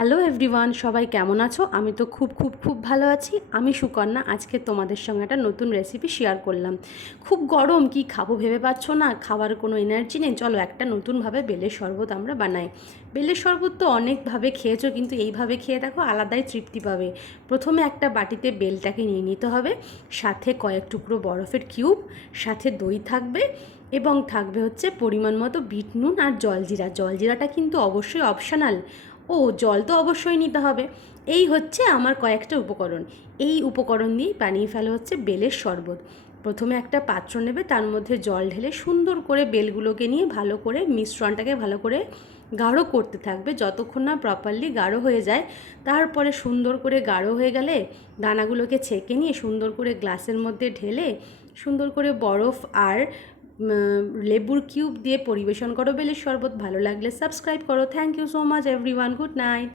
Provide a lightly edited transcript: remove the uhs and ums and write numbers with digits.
Hello everyone, সবাই কেমন আছো? আমি তো খুব ভালো আছি। আমি সুকন্যা। আজকে তোমাদের সঙ্গে একটা নতুন রেসিপি শেয়ার করলাম। খুব গরম, কি খাবো ভেবে পাচ্ছো না, খাবার কোনো এনার্জি নেই, চলো একটা নতুনভাবে বেলের শরবত আমরা বানাই। বেলের শরবত তো অনেকভাবে খেয়েছো, কিন্তু এইভাবে খেয়ে দেখো, আলাদাই তৃপ্তি পাবে। প্রথমে একটা বাটিতে বেলটাকে নিয়ে নিতে হবে, সাথে কয়েক টুকরো বরফের কিউব, সাথে দই থাকবে এবং থাকবে হচ্ছে পরিমাণ মতো বিট নুন আর জলজিরা। জলজিরাটা কিন্তু অবশ্যই অপশনাল। জল তো অবশ্যই নিতে হবে। এই হচ্ছে আমার কয়েকটা উপকরণ। এই উপকরণ দিয়েই বানিয়ে ফেলা হচ্ছে বেলের শরবত। প্রথমে একটা পাত্র নেবে, তার মধ্যে জল ঢেলে সুন্দর করে বেলগুলোকে নিয়ে ভালো করে মিশ্রণটাকে ভালো করে গাঢ় করতে থাকবে, যতক্ষণ না প্রপারলি গাঢ় হয়ে যায়। তারপরে সুন্দর করে গাঢ় হয়ে গেলে দানাগুলোকে ছেঁকে নিয়ে সুন্দর করে গ্লাসের মধ্যে ঢেলে সুন্দর করে বরফ আর লেবুর কিউব দিয়ে পরিবেশন করো বেলের শরবত। ভালো লাগলে সাবস্ক্রাইব করো। Thank you so much everyone. Good night.